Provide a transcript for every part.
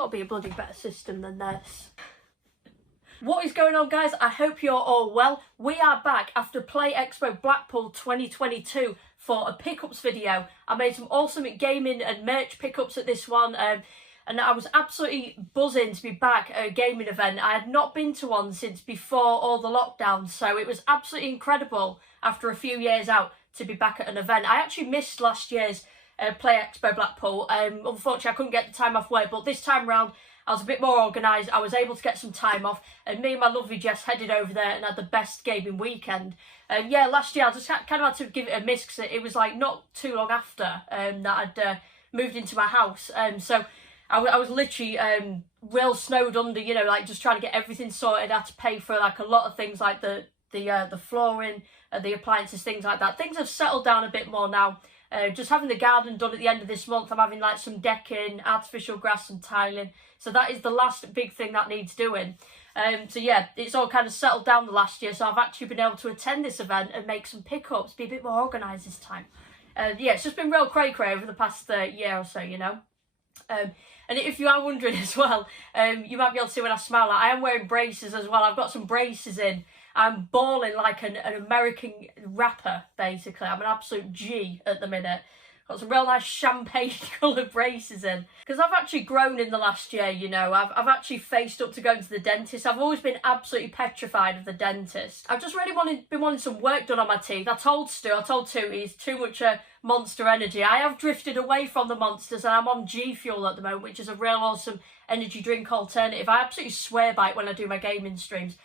got to be a bloody better system than this. What is going on, guys? I hope you're all well. We are back after Play Expo Blackpool 2022 for a pickups video. I made some awesome gaming and merch pickups at this one, and I was absolutely buzzing to be back at a gaming event. I had not been to one since before all the lockdowns, so it was absolutely incredible after a few years out to be back at an event. I actually missed last year's Play Expo Blackpool. Unfortunately, I couldn't get the time off work, but this time round I was a bit more organised. I was able to get some time off, and me and my lovely Jess headed over there and had the best gaming weekend. Yeah, last year I just kind of had to give it a miss because it was like not too long after that I'd moved into my house. So I was literally real snowed under, you know, like just trying to get everything sorted. I had to pay for like a lot of things like the flooring, the appliances, things like that. Things have settled down a bit more now. Just having the garden done at the end of this month. I'm having like some decking, artificial grass and tiling. So that is the last big thing that needs doing. So yeah, it's all kind of settled down the last year. So I've actually been able to attend this event and make some pickups, be a bit more organised this time. Yeah, it's just been real cray-cray over the past year or so, you know. And if you are wondering as well, you might be able to see when I smile, like, I am wearing braces as well. I've got some braces in. I'm balling like an American rapper, basically. I'm an absolute G at the minute. Got some real nice champagne coloured braces in. Because I've actually grown in the last year, you know. I've actually faced up to going to the dentist. I've always been absolutely petrified of the dentist. I've just really been wanting some work done on my teeth. I told Stu he's too much Monster Energy. I have drifted away from the Monsters and I'm on G Fuel at the moment, which is a real awesome energy drink alternative. I absolutely swear by it when I do my gaming streams.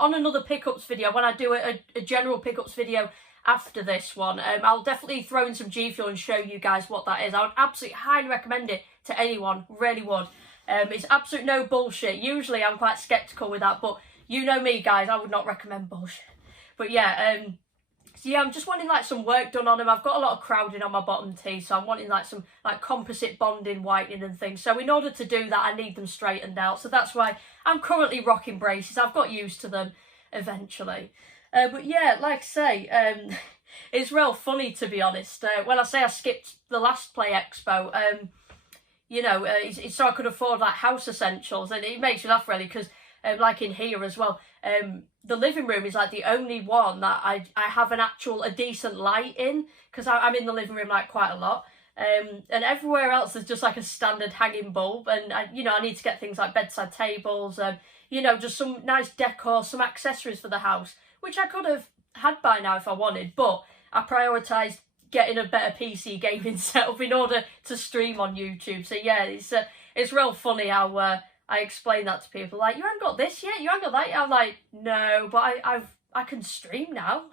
On another pickups video, when I do a general pickups video after this one, I'll definitely throw in some G Fuel and show you guys what that is. I would absolutely highly recommend it to anyone, really would. It's absolute no bullshit. Usually I'm quite sceptical with that, but you know me, guys, I would not recommend bullshit. But yeah, so yeah, I'm just wanting like some work done on them. I've got a lot of crowding on my bottom teeth, so I'm wanting like some like composite bonding, whitening and things. So in order to do that, I need them straightened out. So that's why I'm currently rocking braces. I've got used to them eventually. But yeah, like I say, it's real funny, to be honest. When I say I skipped the last Play Expo, you know, it's so I could afford like house essentials, and it makes me laugh really because like in here as well, the living room is like the only one that I have a decent light in, because I'm in the living room like quite a lot, and everywhere else there's just like a standard hanging bulb, and you know, I need to get things like bedside tables, you know, just some nice decor, some accessories for the house, which I could have had by now if I wanted, but I prioritised getting a better PC gaming setup in order to stream on YouTube. So yeah, it's real funny how I explain that to people, like, you haven't got this yet, you haven't got that yet. I'm like, no, but I can stream now.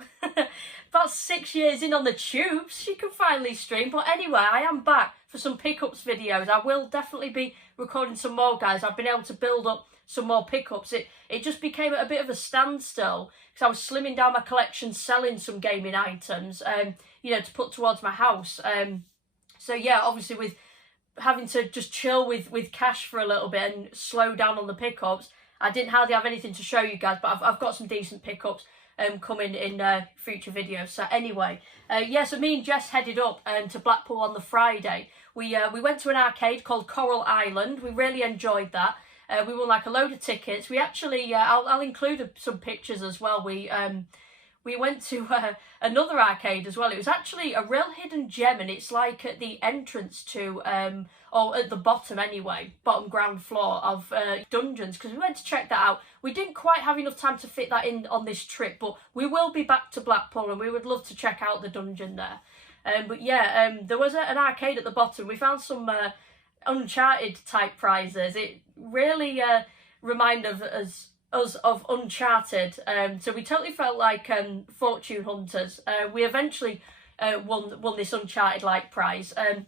About 6 years in on the tubes, you can finally stream. But anyway, I am back for some pickups videos. I will definitely be recording some more, guys. I've been able to build up some more pickups. It just became a bit of a standstill because I was slimming down my collection, selling some gaming items, you know, to put towards my house. So yeah, obviously with having to just chill with cash for a little bit and slow down on the pickups, I didn't hardly have anything to show you guys, but I've got some decent pickups coming in future videos. So anyway, yeah, so me and Jess headed up to Blackpool on the Friday. We went to an arcade called Coral Island. We really enjoyed that. We won like a load of tickets. We actually, I'll include some pictures as well. We went to another arcade as well. It was actually a real hidden gem, and it's like at the entrance to, or at the bottom anyway, bottom ground floor of Dungeons, because we went to check that out. We didn't quite have enough time to fit that in on this trip, but we will be back to Blackpool and we would love to check out the dungeon there. But yeah, there was an arcade at the bottom. We found some Uncharted type prizes. It really reminded us of Uncharted, so we totally felt like fortune hunters. We eventually won this Uncharted like prize, and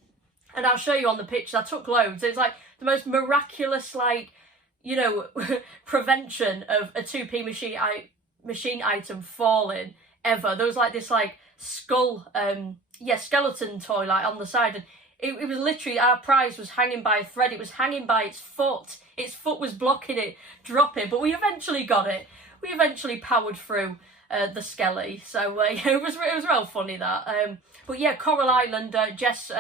I'll show you on the pictures. I took loads. It's like the most miraculous, like, you know, prevention of a 2p machine item falling ever. There was like this like skull, yeah, skeleton toy like on the side, and it was literally, our prize was hanging by a thread. It was hanging by its foot. Its foot was blocking it dropping, but we eventually got it. We eventually powered through the skelly. So yeah, it was real funny that. But yeah, Coral Island, Jess,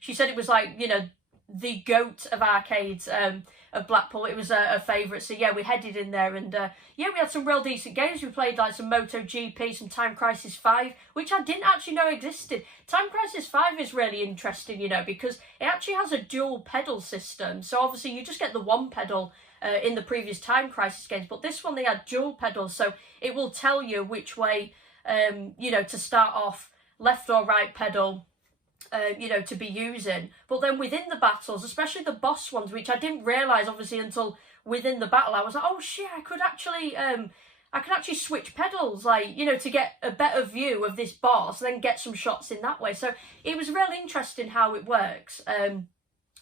she said it was like, you know, the goat of arcades of Blackpool. It was a favourite. So yeah, we headed in there, and yeah, we had some real decent games. We played like some MotoGP, some Time Crisis 5, which I didn't actually know existed. Time Crisis 5 is really interesting, you know, because it actually has a dual pedal system. So obviously you just get the one pedal in the previous Time Crisis games, but this one they had dual pedals, so it will tell you which way, you know, to start off, left or right pedal, you know, to be using. But then within the battles, especially the boss ones, which I didn't realise obviously until within the battle, I was like, oh shit, I could actually switch pedals, like, you know, to get a better view of this boss, then get some shots in that way. So it was really interesting how it works.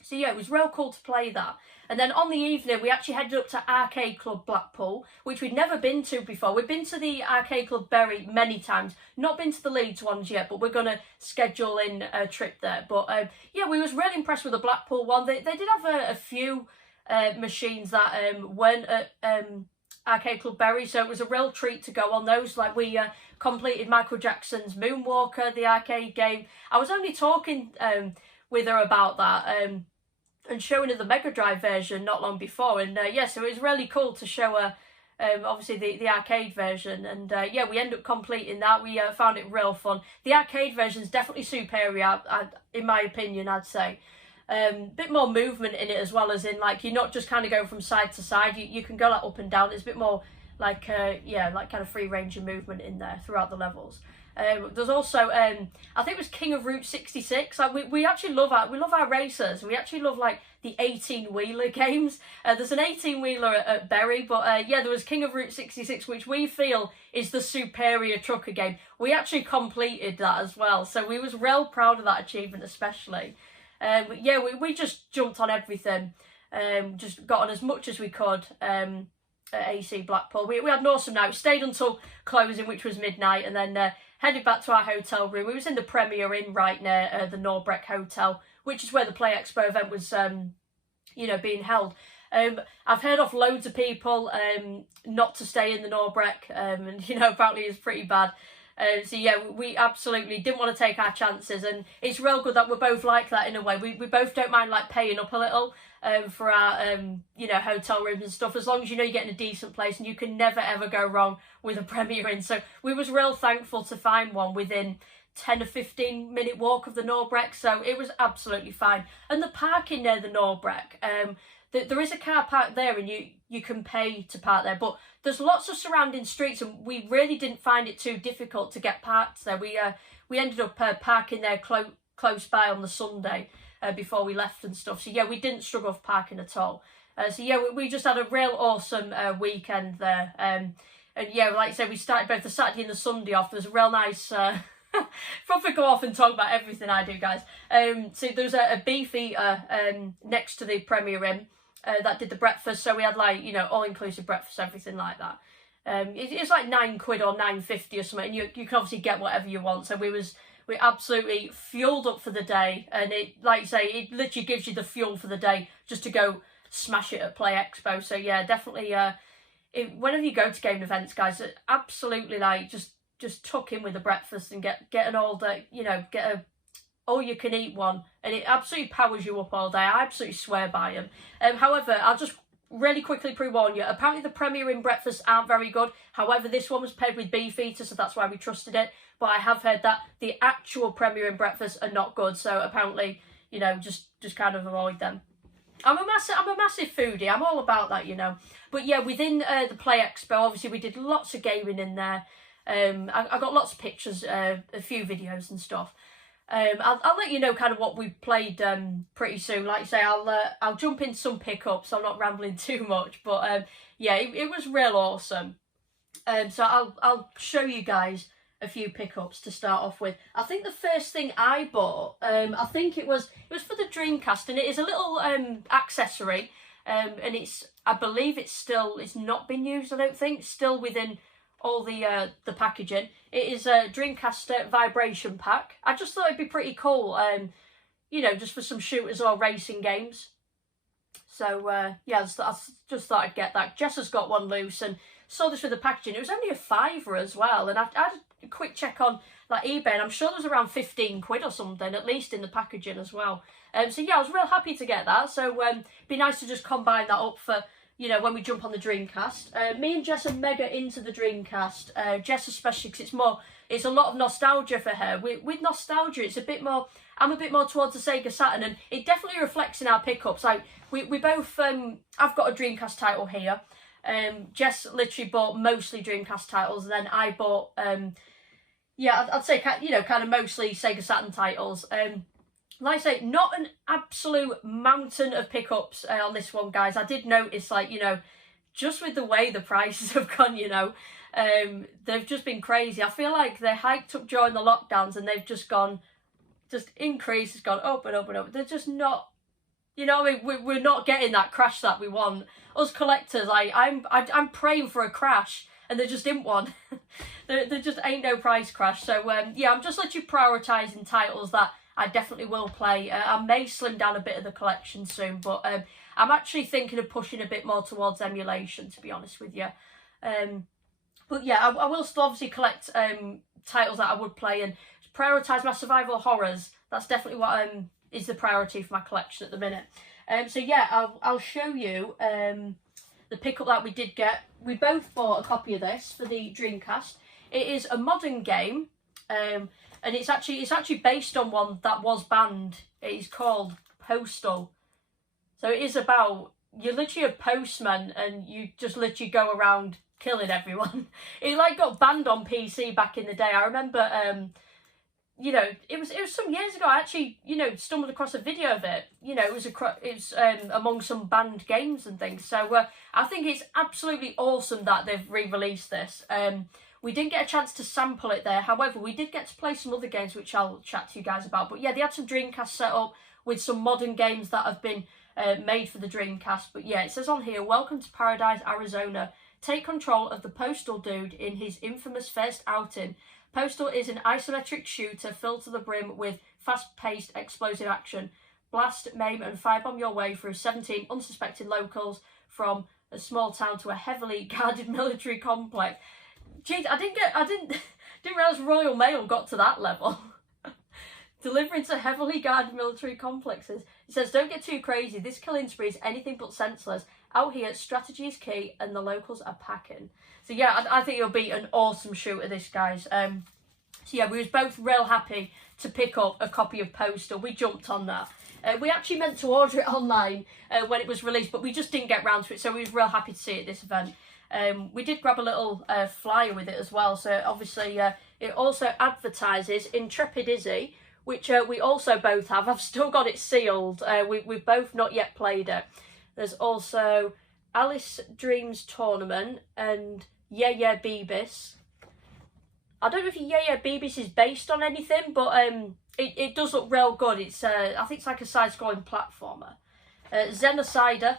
So yeah, it was real cool to play that. And then on the evening, we actually headed up to Arcade Club Blackpool, which we'd never been to before. We've been to the Arcade Club Bury many times, not been to the Leeds ones yet, but we're going to schedule in a trip there. But yeah, we was really impressed with the Blackpool one. They did have a few machines that weren't at Arcade Club Bury, so it was a real treat to go on those. Like, we completed Michael Jackson's Moonwalker, the arcade game. I was only talking with her about that, and showing her the Mega Drive version not long before, and yeah, so it was really cool to show her obviously the arcade version, and yeah, we ended up completing that. We found it real fun. The arcade version is definitely superior, in my opinion, I'd say. Bit more movement in it, as well as in, like, you're not just kind of going from side to side, you can go like up and down. There's a bit more like yeah, like kind of free range of movement in there throughout the levels. There's also I think it was King of Route 66. Like, we actually love our racers. We actually love like the 18-wheeler games. There's an 18-wheeler at Bury, but yeah, there was King of Route 66, which we feel is the superior trucker game. We actually completed that as well, so we was real proud of that achievement, especially. Yeah, we just jumped on everything, just got on as much as we could. At AC Blackpool. We had an awesome night. We stayed until closing, which was midnight, and then headed back to our hotel room. We was in the Premier Inn right near the Norbreck Hotel, which is where the Play Expo event was, you know, being held. I've heard off loads of people not to stay in the Norbreck, and, you know, apparently it's pretty bad. So yeah, we absolutely didn't want to take our chances, and it's real good that we're both like that in a way. We both don't mind like paying up a little for our you know, hotel rooms and stuff, as long as you know you're getting a decent place, and you can never ever go wrong with a Premier Inn. So we was real thankful to find one within 10 or 15 minute walk of the Norbreck, so it was absolutely fine. And the parking near the Norbreck, there is a car park there, and you can pay to park there, but there's lots of surrounding streets, and we really didn't find it too difficult to get parked there. We ended up parking there close by on the Sunday before we left and stuff. So yeah, we didn't struggle with parking at all. So yeah, we just had a real awesome weekend there. And yeah, like I said, we started both the Saturday and the Sunday off. There's a real nice... probably go off and talk about everything I do, guys. So there was a beef eater next to the Premier Inn that did the breakfast. So we had, like, you know, all-inclusive breakfast, everything like that. It's like £9 or £9.50 or something, and you can obviously get whatever you want. So we absolutely fueled up for the day, and it, like you say, it literally gives you the fuel for the day just to go smash it at Play Expo. So yeah, definitely whenever you go to game events, guys, absolutely, like, just tuck in with the breakfast and get an all day, you know, get a all you can eat one, and it absolutely powers you up all day. I absolutely swear by them. However, I'll just really quickly pre-warn you, apparently the Premier Inn breakfasts aren't very good. However, this one was paired with beef eater, so that's why we trusted it. But I have heard that the actual Premier Inn breakfasts are not good, so apparently, you know, just kind of avoid them. I'm a massive foodie. I'm all about that, you know. But yeah, within the Play Expo, obviously we did lots of gaming in there. I got lots of pictures, a few videos and stuff. I'll let you know kind of what we played pretty soon. Like I say, I'll jump in some pickups, so I'm not rambling too much. But yeah, it was real awesome. So I'll show you guys a few pickups to start off with. I think the first thing I bought, I think it was for the Dreamcast, and it is a little accessory, and I believe it's not been used. I don't think, it's still within all the packaging. It is a Dreamcast vibration pack. I just thought it'd be pretty cool, you know, just for some shooters or racing games. So yeah, I just thought I'd get that. Jess has got one loose and saw this with the packaging. It was only a £5 as well, and quick check on like eBay, and I'm sure there's around 15 quid or something, at least in the packaging as well. So yeah, I was real happy to get that. So be nice to just combine that up for, you know, when we jump on the Dreamcast. Me and Jess are mega into the Dreamcast. Jess especially, because it's a lot of nostalgia for her. With nostalgia, it's a bit more, I'm a bit more towards the Sega Saturn, and it definitely reflects in our pickups. Like, we both, I've got a Dreamcast title here. Jess literally bought mostly Dreamcast titles, and then I bought, yeah, I'd say, you know, kind of mostly Sega Saturn titles. Like I say, not an absolute mountain of pickups on this one, guys. I did notice, like, you know, just with the way the prices have gone, you know, they've just been crazy. I feel like they hiked up during the lockdowns, and they've just increased, it's gone up and up and up. They're just not, you know, I mean, we're not getting that crash that we want. Us collectors, I'm praying for a crash, and there just isn't one. there just ain't no price crash. So yeah, I'm just literally prioritising titles that I definitely will play. I may slim down a bit of the collection soon, but I'm actually thinking of pushing a bit more towards emulation, to be honest with you. But yeah, I will still obviously collect titles that I would play, and prioritise my survival horrors. That's definitely what is the priority for my collection at the minute. So yeah, I'll show you the pickup that we did get. We both bought a copy of this for the Dreamcast. It is a modern game, and it's actually based on one that was banned. It is called Postal. So it is about, you're literally a postman, and you just literally go around killing everyone. It like got banned on PC back in the day. I remember, you know, it was some years ago. I actually, you know, stumbled across a video of it. You know, it was among some banned games and things. So I think it's absolutely awesome that they've re-released this. We didn't get a chance to sample it there. However, we did get to play some other games, which I'll chat to you guys about. But yeah, they had some Dreamcast set up with some modern games that have been made for the Dreamcast. But yeah, it says on here, welcome to Paradise, Arizona. Take control of the Postal Dude in his infamous first outing. Postal is an isometric shooter filled to the brim with fast-paced explosive action. Blast, maim and firebomb your way through 17 unsuspecting locals from a small town to a heavily guarded military complex. Jeez, I didn't realise Royal Mail got to that level. Delivering to heavily guarded military complexes. It says, don't get too crazy. This killing spree is anything but senseless. Out here, strategy is key, and the locals are packing. So yeah, I think it'll be an awesome shooter, this, guys. So yeah, we was both real happy to pick up a copy of Postal. We jumped on that. We actually meant to order it online when it was released, but we just didn't get round to it. So we was real happy to see it at this event. We did grab a little flyer with it as well. So obviously it also advertises Intrepid Izzy, which we also both have. I've still got it sealed. We've both not yet played it. There's also Alice Dreams Tournament and Yeah Yeah Beebis. I don't know if Yeah Yeah Beebis is based on anything, but it does look real good. It's I think it's like a side-scrolling platformer. Xenocider.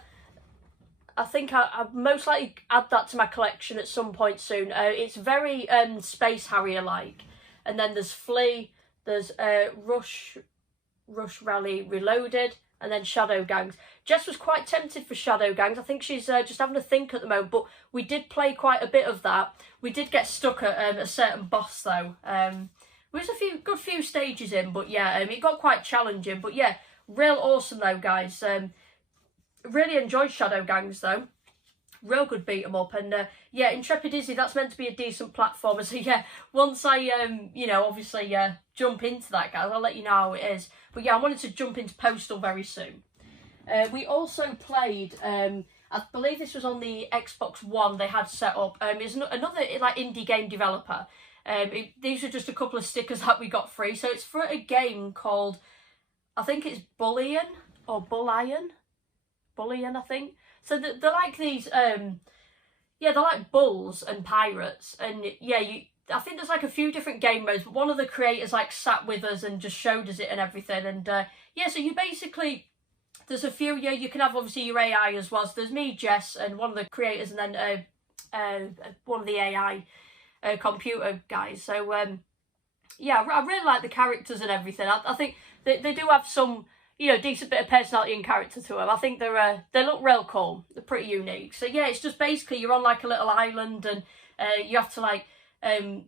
I think I'll most likely add that to my collection at some point soon. It's very Space Harrier-like. And then there's Flea, there's Rush Rally Reloaded, and then Shadow Gangs. Jess was quite tempted for Shadow Gangs. I think she's just having a think at the moment, but we did play quite a bit of that. We did get stuck at a certain boss, though. There was a good few stages in, but yeah, it got quite challenging. But yeah, real awesome, though, guys. Really enjoyed Shadow Gangs, though. Real good beat 'em up. And yeah, Intrepid Izzy, that's meant to be a decent platformer. So yeah, once I, you know, obviously jump into that, guys, I'll let you know how it is. But yeah, I wanted to jump into Postal very soon. We also played, I believe this was on the Xbox One they had set up. It's another like indie game developer. These are just a couple of stickers that we got free. So it's for a game called, I think it's Bullion or Bullion, I think. So they're like these, yeah, they're like bulls and pirates. And yeah, I think there's like a few different game modes, but one of the creators like sat with us and just showed us it and everything. And yeah, so you basically, there's a few, yeah, you can have obviously your AI as well. So there's me, Jess, and one of the creators, and then one of the AI computer guys. So yeah, I really like the characters and everything. I think they do have some, you know, decent bit of personality and character to them. I think they look real cool. They're pretty unique. So yeah, it's just basically you're on like a little island, and you have to like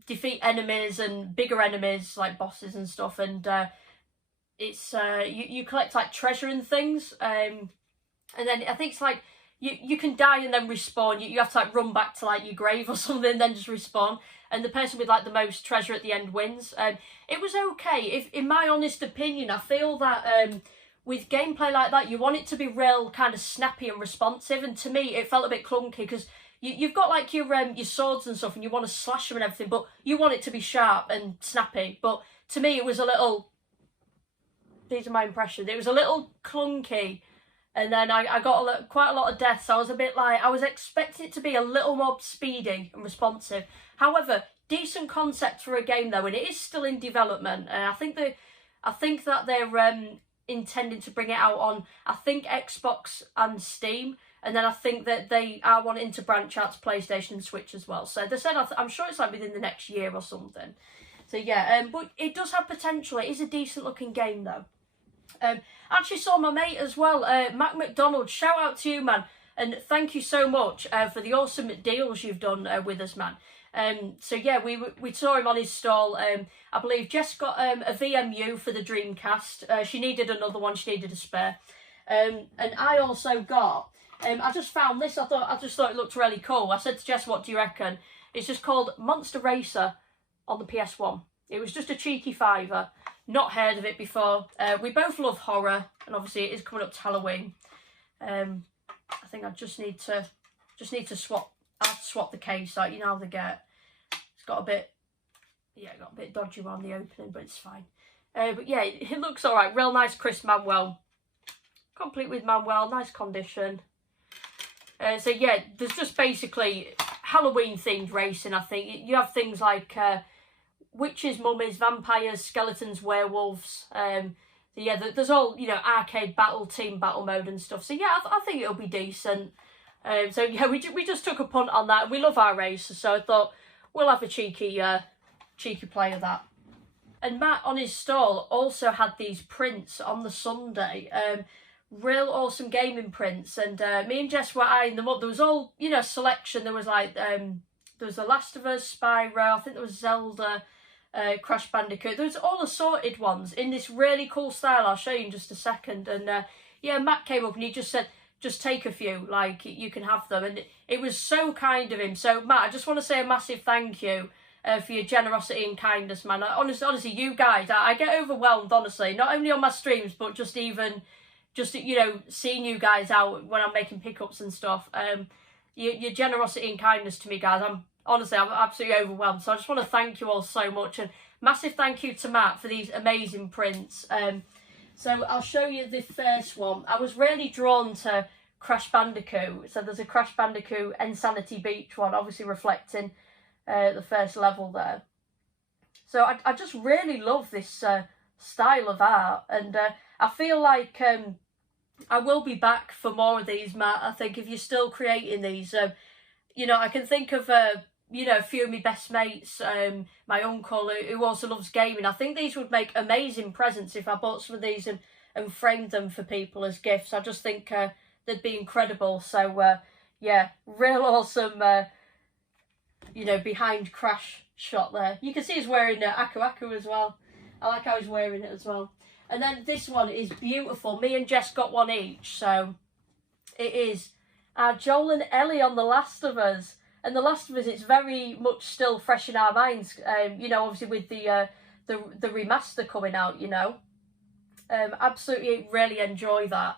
defeat enemies and bigger enemies like bosses and stuff, and it's you collect like treasure and things, and then I think it's like you can die and then respawn. You have to like run back to like your grave or something and then just respawn, and the person with like the most treasure at the end wins. It was okay. If in my honest opinion, I feel that with gameplay like that, you want it to be real kind of snappy and responsive, and to me it felt a bit clunky because you've got like your swords and stuff and you want to slash them and everything, but you want it to be sharp and snappy. But to me it was a little, these are my impressions, it was a little clunky. And then I got quite a lot of deaths. I was a bit like, I was expecting it to be a little more speedy and responsive. However, decent concept for a game though, and it is still in development. And I think that they're intending to bring it out on, I think, Xbox and Steam. And then I think that they are wanting to branch out to PlayStation and Switch as well. So they said, I'm sure it's like within the next year or something. So yeah, but it does have potential. It is a decent looking game though. I actually saw my mate as well, Mac McDonald. Shout out to you, man, and thank you so much for the awesome deals you've done with us, man. So yeah, we saw him on his stall. I believe Jess got a VMU for the Dreamcast. She needed another one. She needed a spare. And I also got. I just found this. I just thought it looked really cool. I said to Jess, "What do you reckon?" It's just called Monster Racer on the PS1. It was just a cheeky £5. Not heard of it before. We both love horror, and obviously it is coming up to Halloween. I think I just need to swap. I have to swap the case out. You know how they get. It's got a bit, yeah, got a bit dodgy around the opening, but it's fine. But yeah, it looks all right. Real nice, crisp manual, complete with manual, nice condition. So yeah, there's just basically Halloween themed racing. I think you have things like witches, mummies, vampires, skeletons, werewolves. Yeah, there's all, you know, arcade battle, team battle mode and stuff. So yeah, I think it'll be decent. So yeah, we just took a punt on that. We love our races, so I thought we'll have a cheeky play of that. And Matt on his stall also had these prints on the Sunday. Real awesome gaming prints, and me and Jess were eyeing them up. There was all, you know, selection. There was like there was The Last of Us, Spyro, I think there was Zelda, Crash Bandicoot. There was all assorted ones in this really cool style. I'll show you in just a second. And yeah, Matt came up and he just said, just take a few, like you can have them. And it was so kind of him. So Matt, I just want to say a massive thank you for your generosity and kindness, man. Honestly, you guys, I get overwhelmed, honestly, not only on my streams, but just you know, seeing you guys out when I'm making pickups and stuff. Your generosity and kindness to me, guys, I'm absolutely overwhelmed. So I just want to thank you all so much, and massive thank you to Matt for these amazing prints. So I'll show you the first one. I was really drawn to Crash Bandicoot. So there's a Crash Bandicoot Insanity Beach one, obviously reflecting the first level there. So I just really love this style of art, and I feel like I will be back for more of these, Matt. I think if you're still creating these, you know, I can think of you know, a few of my best mates, my uncle who also loves gaming. I think these would make amazing presents if I bought some of these and framed them for people as gifts. I just think they'd be incredible. So yeah, real awesome, you know, behind Crash shot there. You can see he's wearing Aku Aku as well. I like how he's wearing it as well. And then this one is beautiful. Me and Jess got one each. So it is Joel and Ellie on The Last of Us. And The Last of Us, it's very much still fresh in our minds. You know, obviously with the remaster coming out, you know. Absolutely really enjoy that.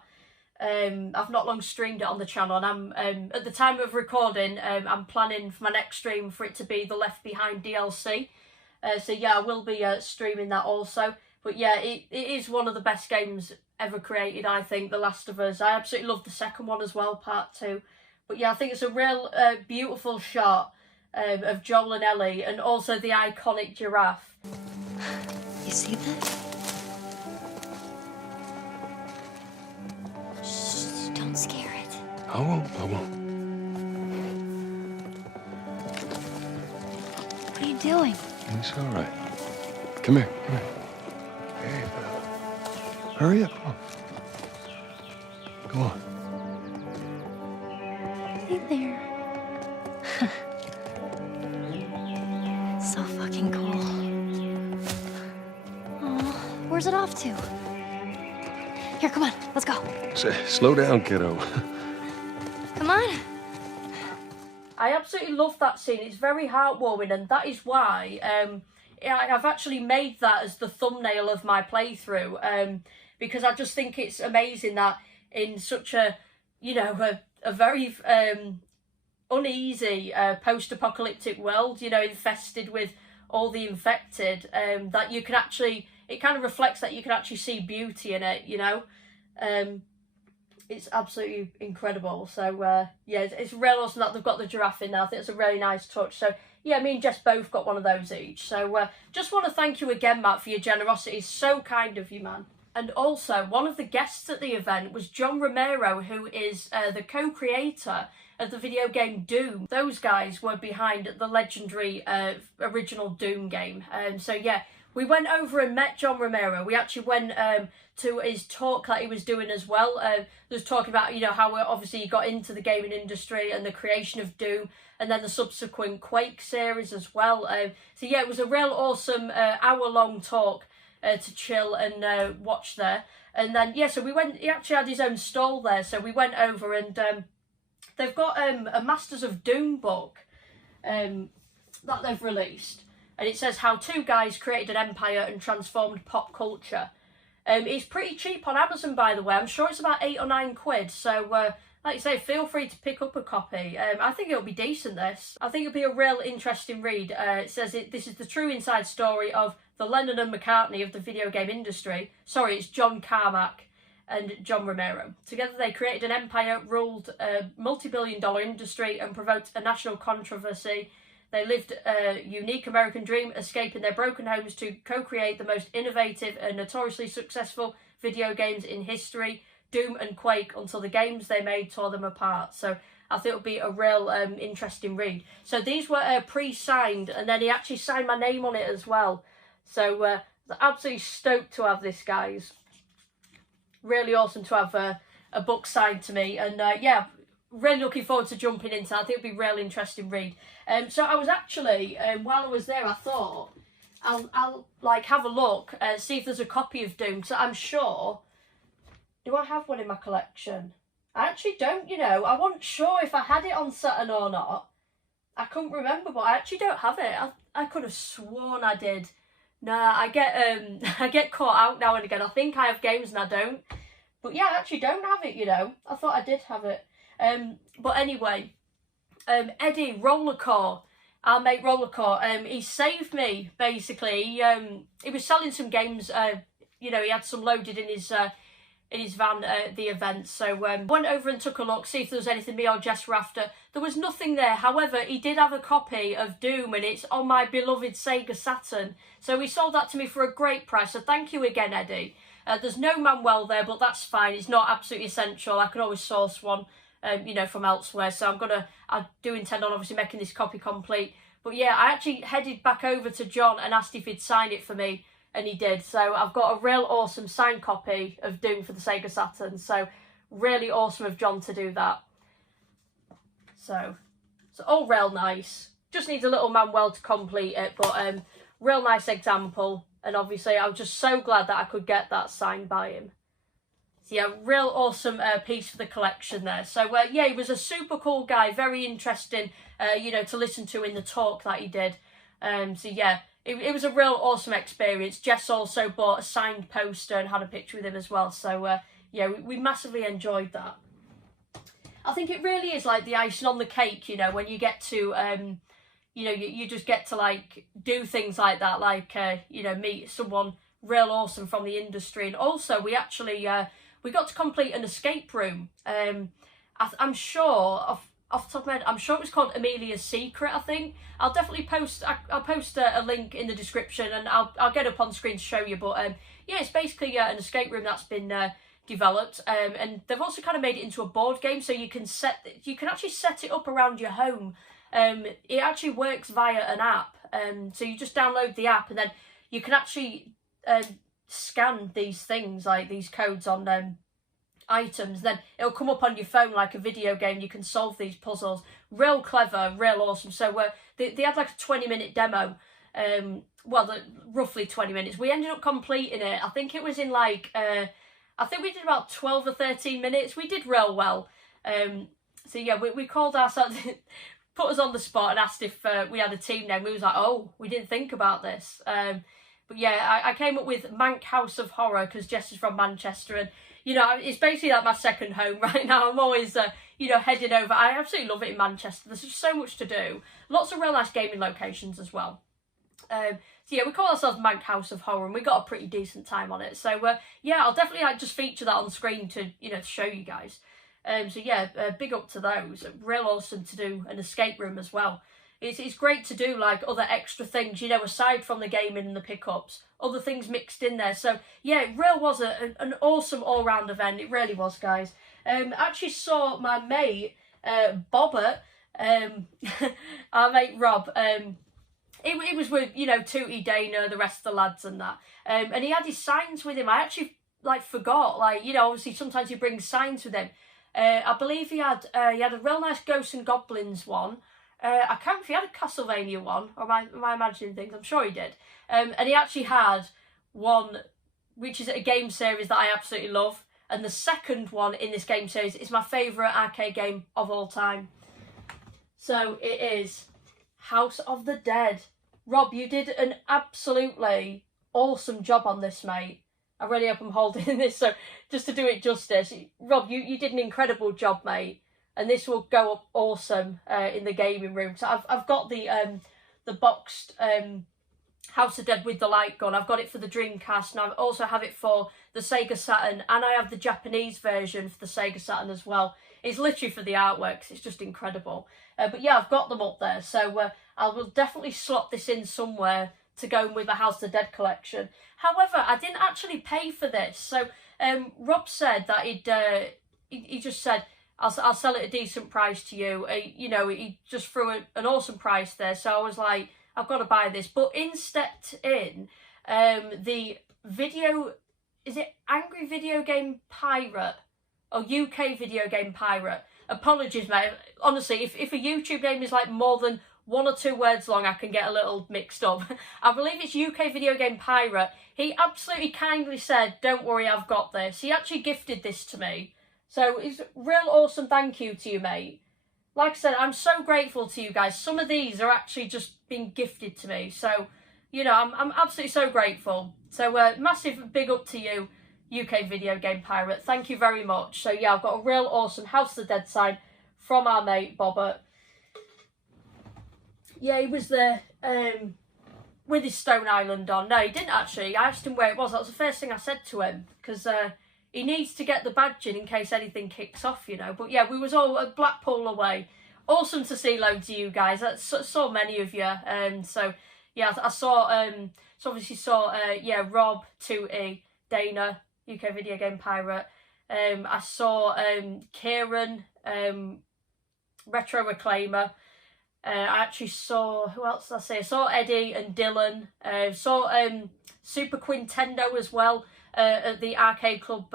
I've not long streamed it on the channel, and I'm at the time of recording, I'm planning for my next stream for it to be the Left Behind DLC. So yeah, I will be streaming that also. But yeah, it is one of the best games ever created, I think, The Last of Us. I absolutely love the second one as well, part 2. But yeah, I think it's a real beautiful shot of Joel and Ellie, and also the iconic giraffe. You see that? Shh, don't scare it. I won't. What are you doing? It's all right. Come here. Hey, hurry up. Come on. Hey there. Where's it off to? Here, come on, let's go. Slow down, kiddo. Come on. I absolutely love that scene. It's very heartwarming, and that is why I've actually made that as the thumbnail of my playthrough, because I just think it's amazing that in such a, you know, a very uneasy post-apocalyptic world, you know, infested with all the infected, that you can actually, it kind of reflects that you can actually see beauty in it, you know. It's absolutely incredible. So yeah, it's real awesome that they've got the giraffe in there. I think it's a really nice touch. So yeah, me and Jess both got one of those each. So just want to thank you again, Matt, for your generosity. It's so kind of you, man. And also, one of the guests at the event was John Romero, who is the co-creator of the video game Doom. Those guys were behind the legendary original Doom game. So yeah, we went over and met John Romero. We actually went to his talk that he was doing as well. He was talking about, you know, how obviously he got into the gaming industry and the creation of Doom, and then the subsequent Quake series as well. So yeah, it was a real awesome hour-long talk to chill and watch there. And then yeah, so we went, he actually had his own stall there, so we went over and they've got a Masters of Doom book that they've released, and it says how two guys created an empire and transformed pop culture. It's pretty cheap on Amazon, by the way. I'm sure it's about £8 or £9. So like you say, feel free to pick up a copy. I think it'll be decent, this. I think it'll be a real interesting read. It says this is the true inside story of the Lennon and McCartney of the video game industry. Sorry, it's John Carmack and John Romero. Together they created an empire, ruled a multi-billion-dollar industry and provoked a national controversy. They lived a unique American dream, escaping their broken homes to co-create the most innovative and notoriously successful video games in history, Doom and Quake, until the games they made tore them apart. So I think it'll be a real interesting read. So these were pre-signed, and then he actually signed my name on it as well. So absolutely stoked to have this, guys. Really awesome to have a book signed to me, and yeah, really looking forward to jumping into that. I think it'll be a real interesting read. So I was actually, while I was there, I thought I'll like have a look, see if there's a copy of Doom. So I'm sure, do I have one in my collection? I actually don't, you know. I wasn't sure if I had it on Saturn or not. I couldn't remember, but I actually don't have it. I could have sworn I did. Nah, I get caught out now and again. I think I have games and I don't. But yeah, I actually don't have it, you know. I thought I did have it. But anyway, Eddie Rollercore, our mate Rollercore, he saved me, basically. He was selling some games, you know, he had some loaded in his van at the event. So went over and took a look, see if there was anything me or Jess were after. There was nothing there. However, he did have a copy of Doom, and it's on my beloved Sega Saturn. So he sold that to me for a great price. So thank you again, Eddie. There's no Manuel there, but that's fine. It's not absolutely essential. I can always source one, you know, from elsewhere. So I do intend on obviously making this copy complete. But yeah, I actually headed back over to John and asked if he'd sign it for me, and he did. So I've got a real awesome signed copy of Doom for the Sega Saturn. So really awesome of John to do that. So it's all real nice. Just needs a little Manuel to complete it, but real nice example. And obviously I was just so glad that I could get that signed by him. So yeah, real awesome piece for the collection there. So yeah, he was a super cool guy, very interesting, you know, to listen to in the talk that he did. So yeah, it was a real awesome experience. Jess also bought a signed poster and had a picture with him as well. So yeah, we massively enjoyed that. I think it really is like the icing on the cake, you know, when you get to, you know, you just get to like do things like that, like, you know, meet someone real awesome from the industry. And also we actually, we got to complete an escape room. I'm sure, off the top of my head, I'm sure it was called Amelia's Secret, I think. I'll definitely post, I'll post a link in the description, and I'll get up on screen to show you. But yeah, it's basically an escape room that's been developed, and they've also kind of made it into a board game, so you can actually set it up around your home. It actually works via an app, so you just download the app, and then you can actually scan these things, like these codes on items, then it'll come up on your phone like a video game. You can solve these puzzles. Real clever, real awesome. So they had like a 20-minute demo, well, roughly 20 minutes. We ended up completing it. I think it was in like, I think we did about 12 or 13 minutes. We did real well. So yeah, we called ourselves, put us on the spot and asked if we had a team name. We was like, oh, we didn't think about this. But yeah, I came up with Mank House of Horror because Jess is from Manchester, and you know, it's basically like my second home right now. I'm always, you know, heading over. I absolutely love it in Manchester. There's just so much to do. Lots of real nice gaming locations as well. So yeah, we call ourselves Mank House of Horror, and we got a pretty decent time on it. So yeah, I'll definitely like just feature that on screen to, you know, to show you guys. So yeah, big up to those. Real awesome to do an escape room as well. It's great to do like other extra things, you know, aside from the gaming and the pickups, other things mixed in there. So yeah, it really was an awesome all-round event. It really was, guys. I actually saw my mate, Bobbert, our mate Rob, it was with, you know, Tootie, Dana, the rest of the lads and that. And he had his signs with him. I actually, like, forgot. Like, you know, obviously sometimes he brings signs with him. I believe he had a real nice Ghosts and Goblins one. I can't remember if he had a Castlevania one, or am I imagining things? I'm sure he did. And he actually had one, which is a game series that I absolutely love. And the second one in this game series is my favourite arcade game of all time. So it is House of the Dead. Rob, you did an absolutely awesome job on this, mate. I really hope I'm holding this, so just to do it justice. Rob, you did an incredible job, mate. And this will go up awesome in the gaming room. So I've got the boxed House of Dead with the light gun. I've got it for the Dreamcast, and I also have it for the Sega Saturn, and I have the Japanese version for the Sega Saturn as well. It's literally for the artworks. It's just incredible. But yeah, I've got them up there, so I will definitely slot this in somewhere to go with my House of the Dead collection. However, I didn't actually pay for this. So Rob said that he just said, I'll sell it a decent price to you. You know, he just threw an awesome price there. So I was like, I've got to buy this. But in stepped in the video, is it Angry Video Game Pirate? Or UK Video Game Pirate. Apologies, mate. Honestly, if a YouTube name is like more than 1 or 2 words long, I can get a little mixed up. I believe it's UK Video Game Pirate. He absolutely kindly said, don't worry, I've got this. He actually gifted this to me. So it's a real awesome thank you to you, mate. Like I said, I'm so grateful to you guys. Some of these are actually just being gifted to me. So, you know, I'm absolutely so grateful. So massive big up to you, UK Video Game Pirate. Thank you very much. So yeah, I've got a real awesome House of the Dead sign from our mate, Bobbert. Yeah, he was there with his Stone Island on. No, he didn't actually. I asked him where it was. That was the first thing I said to him, because he needs to get the badge in case anything kicks off, you know. But yeah, we was all at Blackpool away. Awesome to see loads of you guys. I saw many of you. So yeah, I saw, so obviously saw, yeah, Rob, Tootie, Dana, UK Video Game Pirate. I saw Kieran, Retro Reclaimer. I actually saw, who else did I say? I saw Eddie and Dylan. Saw Super Quintendo as well at the Arcade Club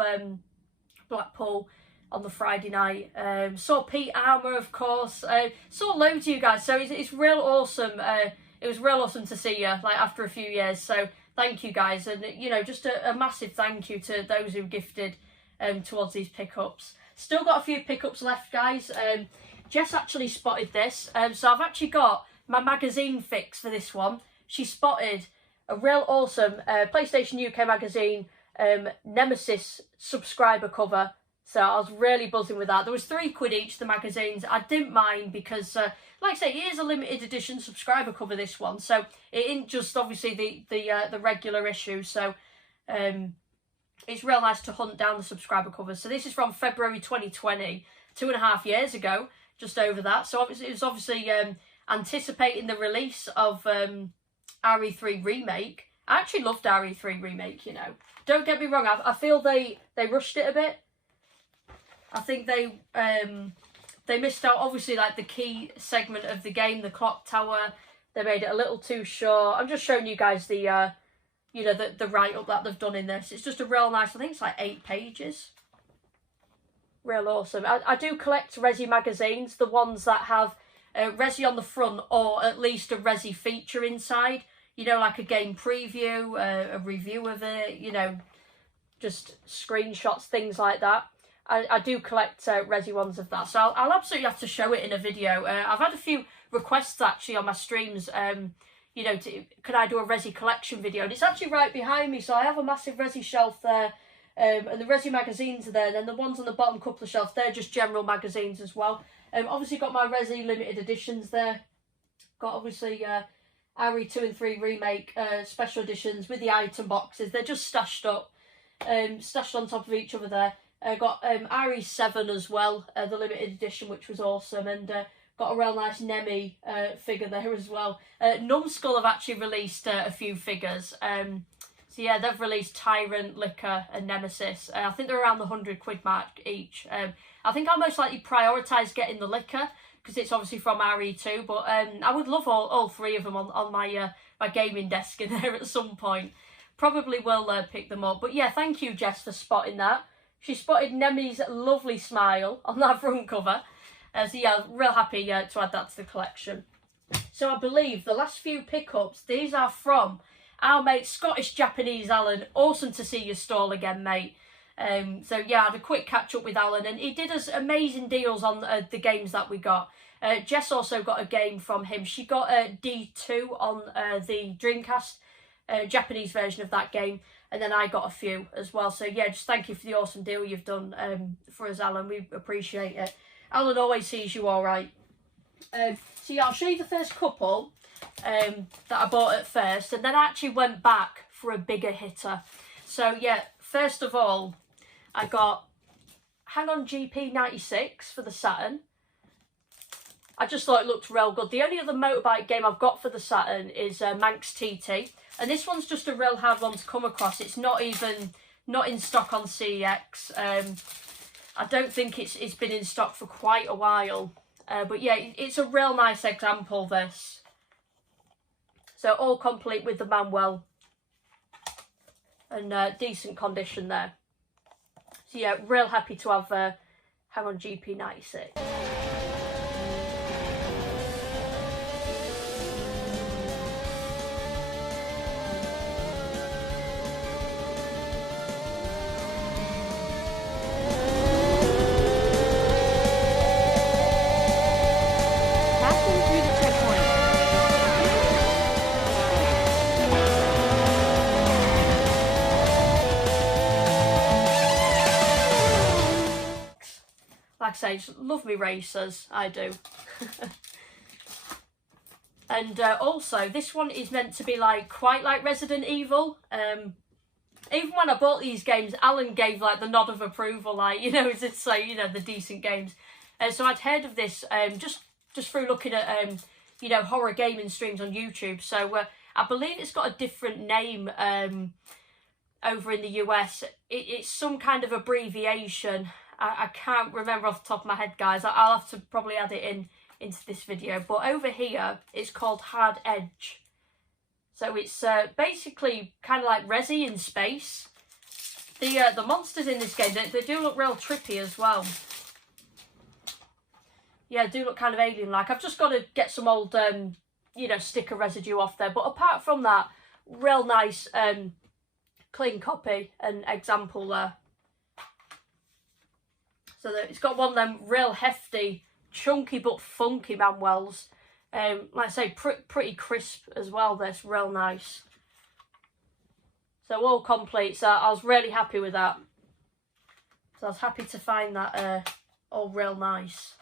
Blackpool on the Friday night. Saw Pete Armour, of course. Saw loads of you guys. So it's real awesome. It was real awesome to see you, like, after a few years. So thank you guys. And, you know, just a massive thank you to those who gifted towards these pickups. Still got a few pickups left, guys. Jess actually spotted this, so I've actually got my magazine fix for this one. She spotted a real awesome PlayStation UK magazine Nemesis subscriber cover, so I was really buzzing with that. There was £3 each, the magazines. I didn't mind because, like I say, it is a limited edition subscriber cover, this one, so it isn't just obviously the regular issue, so it's real nice to hunt down the subscriber covers. So this is from February 2020, 2.5 years ago. Just over that, so obviously it was obviously anticipating the release of RE3 Remake. I actually loved RE3 Remake, you know. Don't get me wrong, I feel they rushed it a bit. I think they missed out, obviously, like the key segment of the game, the clock tower. They made it a little too short. I'm just showing you guys the you know, the write-up that they've done in this. It's just a real nice, I think it's like 8 pages. Real awesome. I do collect Resi magazines, the ones that have Resi on the front or at least a Resi feature inside. you know, like a game preview, a review of it, you know, just screenshots, things like that. I do collect Resi ones of that, so I'll absolutely have to show it in a video. I've had a few requests actually on my streams, you know, could I do a Resi collection video? And it's actually right behind me, so I have a massive Resi shelf there, and the Resi magazines are there, and then the ones on the bottom couple of shelves, they're just general magazines as well. Obviously got my Resi limited editions there, got obviously RE 2 and 3 remake special editions with the item boxes, they're just stashed up, stashed on top of each other there. Got RE7 as well, the limited edition, which was awesome, and got a real nice Nemi figure there as well. Numbskull have actually released a few figures. So yeah, they've released Tyrant, Licker and Nemesis. I think they're around the £100 mark each. I think I'll most likely prioritise getting the Licker, because it's obviously from RE2, but I would love all three of them on my my gaming desk in there at some point. Probably will pick them up. But yeah, thank you, Jess, for spotting that. She spotted Nemi's lovely smile on that front cover. So yeah, real happy to add that to the collection. So I believe the last few pickups, these are from our mate Scottish Japanese Alan. Awesome to see your stall again, mate. So yeah, I had a quick catch up with Alan, and he did us amazing deals on the games that we got. Jess also got a game from him. She got D2 on the Dreamcast, Japanese version of that game. And then I got a few as well. So yeah, just thank you for the awesome deal you've done for us, Alan. We appreciate it. Alan always sees you all right. So yeah, I'll show you the first couple that I bought at first. And then I actually went back for a bigger hitter. So yeah, first of all, I got Hang On GP 96 for the Saturn. I just thought it looked real good. The only other motorbike game I've got for the Saturn is Manx TT. And this one's just a real hard one to come across. It's not in stock on CEX. I don't think it's been in stock for quite a while. But yeah, it's a real nice example, this. So all complete with the manual. And decent condition there. So yeah, real happy to have Hang On GP 96. Like I say, just love me racers, I do. And also, this one is meant to be like quite like Resident Evil. Even when I bought these games, Alan gave like the nod of approval, like, you know, it's say, you know, the decent games. So I'd heard of this just through looking at you know, horror gaming streams on YouTube. So I believe it's got a different name over in the US. It's some kind of abbreviation. I can't remember off the top of my head, guys. I'll have to probably add it into this video. But over here, it's called Hard Edge. So it's basically kind of like Resi in space. The monsters in this game, they do look real trippy as well. Yeah, they do look kind of alien-like. I've just got to get some old, you know, sticker residue off there. But apart from that, real nice, clean copy and example there. So that it's got one of them real hefty, chunky but funky manuals. Like I say, pretty crisp as well. This real nice. So all complete. So I was really happy with that. So I was happy to find that all real nice.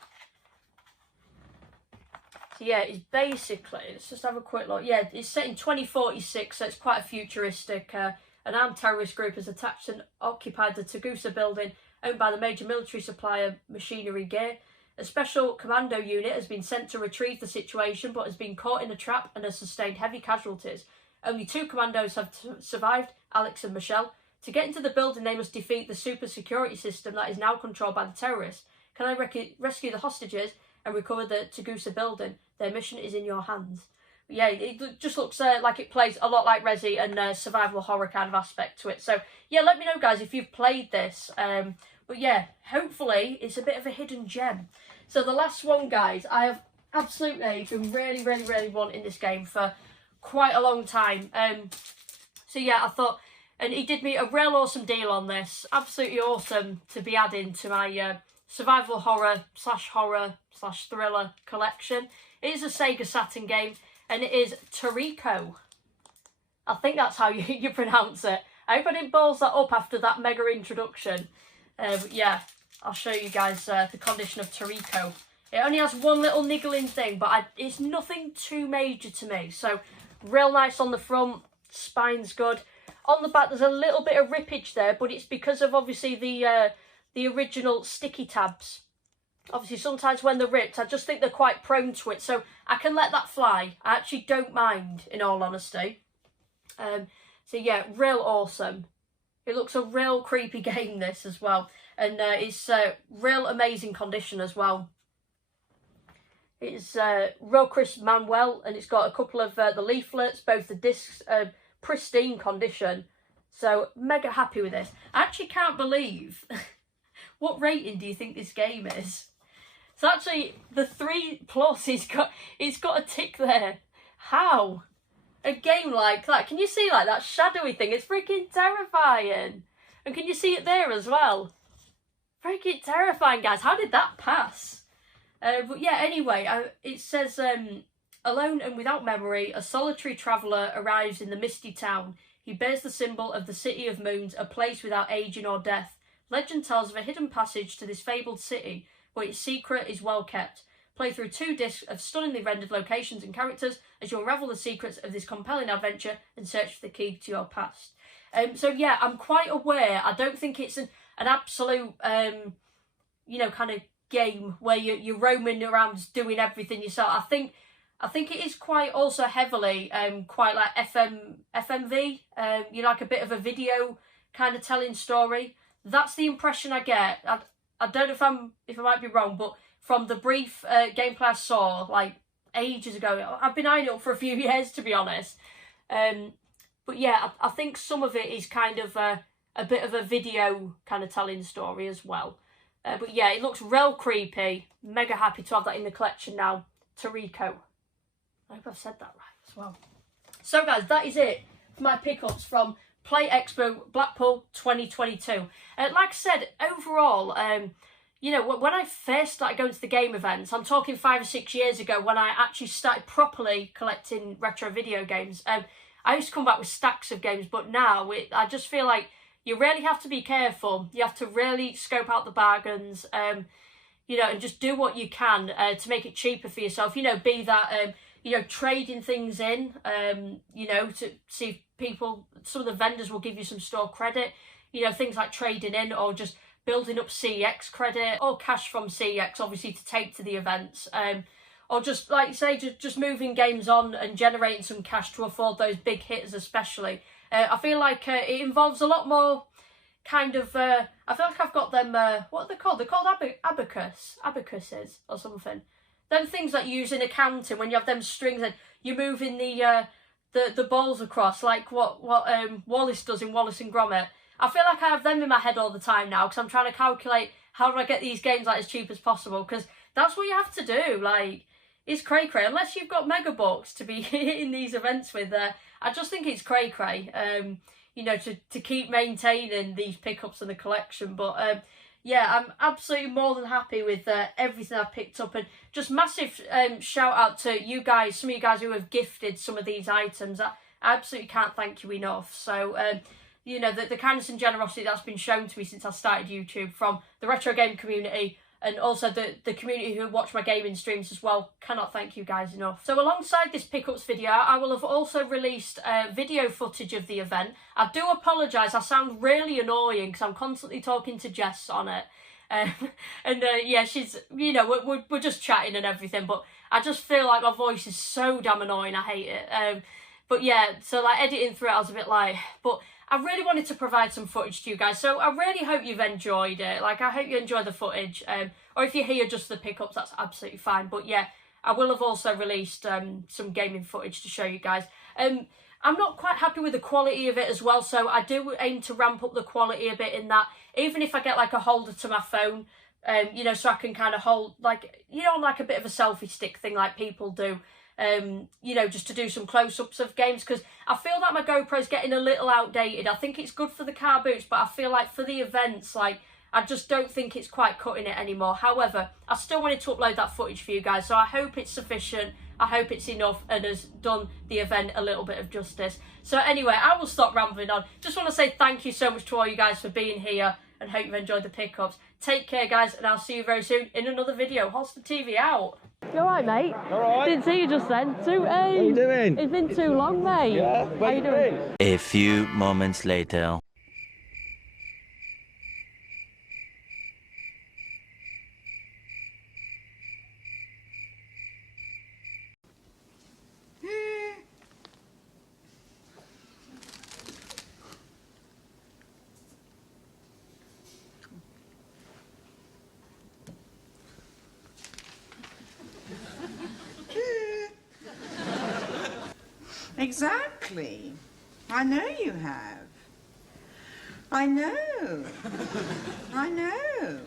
So yeah, it's basically, let's just have a quick look. Yeah, it's set in 2046, so it's quite a futuristic. An armed terrorist group has attacked and occupied the Tagusa building, owned by the major military supplier Machinery Gear. A special commando unit has been sent to retrieve the situation, but has been caught in a trap and has sustained heavy casualties. Only 2 commandos have survived, Alex and Michelle. To get into the building, they must defeat the super security system that is now controlled by the terrorists. Can I rescue the hostages and recover the Tagusa building? Their mission is in your hands. But yeah, it just looks like it plays a lot like Resi and survival horror kind of aspect to it. So yeah, let me know, guys, if you've played this. But yeah, hopefully it's a bit of a hidden gem. So the last one, guys, I have absolutely been really wanting this game for quite a long time. So yeah, I thought, and he did me a real awesome deal on this. Absolutely awesome to be adding to my survival horror slash thriller collection. It is a Sega Saturn game, and it is Toriko. I think that's how you pronounce it. I hope I didn't balls that up after that mega introduction. But yeah, I'll show you guys the condition of Toriko. It only has one little niggling thing, but it's nothing too major to me. So real nice on the front, spine's good. On the back, there's a little bit of rippage there, but it's because of obviously the original sticky tabs. Obviously, sometimes when they're ripped, I just think they're quite prone to it, so I can let that fly. I actually don't mind, in all honesty. So yeah, real awesome. It looks a real creepy game, this, as well. And it's real amazing condition as well. It's real crisp manual, and it's got a couple of the leaflets, both the discs, pristine condition. So mega happy with this. I actually can't believe what rating do you think this game is? So actually the 3+, it's got a tick there. How? A game like that, can you see like that shadowy thing? It's freaking terrifying. And can you see it there as well? Freaking terrifying, guys. How did that pass? But yeah, anyway, it says, alone and without memory, a solitary traveller arrives in the misty town. He bears the symbol of the City of Moons, a place without aging or death. Legend tells of a hidden passage to this fabled city, where its secret is well kept. Play through 2 discs of stunningly rendered locations and characters as you unravel the secrets of this compelling adventure and search for the key to your past. So yeah, I'm quite aware. I don't think it's an absolute, you know, kind of game where you're roaming around doing everything yourself. I think it is quite also heavily quite like FMV, you know, like a bit of a video kind of telling story. That's the impression I get. I don't know if I might be wrong, but from the brief gameplay I saw like ages ago, I've been eyeing it up for a few years, to be honest. But yeah, I think some of it is kind of a bit of a video kind of telling story as well. But yeah, it looks real creepy. Mega happy to have that in the collection now. Toriko. I hope I've said that right as well. So guys, that is it for my pickups from Play Expo Blackpool 2022. Like I said, overall, you know, when I first started going to the game events, I'm talking 5 or 6 years ago when I actually started properly collecting retro video games. I used to come back with stacks of games, but now I just feel like you really have to be careful. You have to really scope out the bargains, you know, and just do what you can to make it cheaper for yourself. You know, be that, you know, trading things in, you know, to see if people, some of the vendors will give you some store credit, you know, things like trading in or just building up CEX credit or cash from CEX, obviously, to take to the events. Or just, like you say, just moving games on and generating some cash to afford those big hitters especially. I feel like it involves a lot more kind of, I feel like I've got them, what are they called? They're called abacuses or something. Them things that you use in accounting when you have them strings and you're moving the balls across, like what Wallace does in Wallace and Gromit. I feel like I have them in my head all the time now because I'm trying to calculate how do I get these games like as cheap as possible, because that's what you have to do. Like, it's cray-cray. Unless you've got mega bucks to be hitting these events with, I just think it's cray-cray, you know, to keep maintaining these pickups in the collection. But yeah, I'm absolutely more than happy with everything I've picked up. And just massive shout out to you guys, some of you guys who have gifted some of these items. I absolutely can't thank you enough. So, you know, the kindness and generosity that's been shown to me since I started YouTube from the retro game community and also the community who watch my gaming streams as well. Cannot thank you guys enough. So alongside this pickups video, I will have also released video footage of the event. I do apologise, I sound really annoying because I'm constantly talking to Jess on it. And yeah, she's, you know, we're just chatting and everything, but I just feel like my voice is so damn annoying, I hate it. But yeah, so like editing through it, I was a bit like, but I really wanted to provide some footage to you guys, so I really hope you've enjoyed it. Like, I hope you enjoy the footage, or if you hear just the pickups, that's absolutely fine. But yeah, I will have also released some gaming footage to show you guys. I'm not quite happy with the quality of it as well, so I do aim to ramp up the quality a bit in that, even if I get like a holder to my phone, you know, so I can kind of hold, like, you know, like a bit of a selfie stick thing like people do. you know, just to do some close-ups of games, because I feel like my GoPro's getting a little outdated. I think it's good for the car boots, but I feel like for the events, like, I just don't think it's quite cutting it anymore. However, I still wanted to upload that footage for you guys, so I hope it's sufficient. I hope it's enough and has done the event a little bit of justice. So anyway, I will stop rambling on. Just want to say thank you so much to all you guys for being here and hope you've enjoyed the pickups. Take care, guys, and I'll see you very soon in another video. HolsterTV out. You alright, mate? Alright. Didn't see you just then. How you doing? It's been too long, mate. Yeah, how you doing? A few moments later. Exactly. I know you have. I know. I know.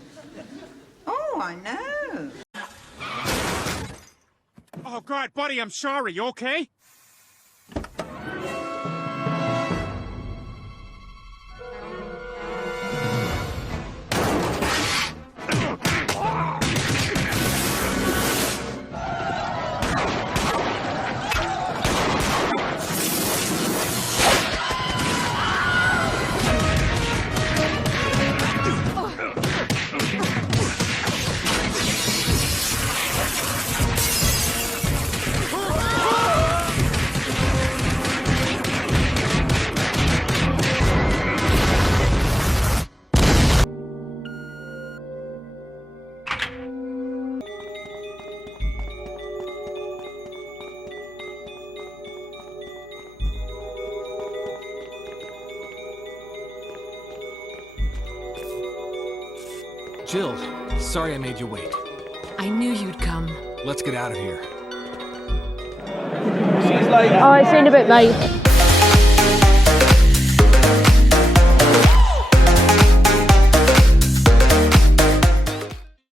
Oh, I know. Oh, God, buddy, I'm sorry. You okay? Jill, sorry I made you wait. I knew you'd come. Let's get out of here. She's like... Alright, see you in a bit, mate.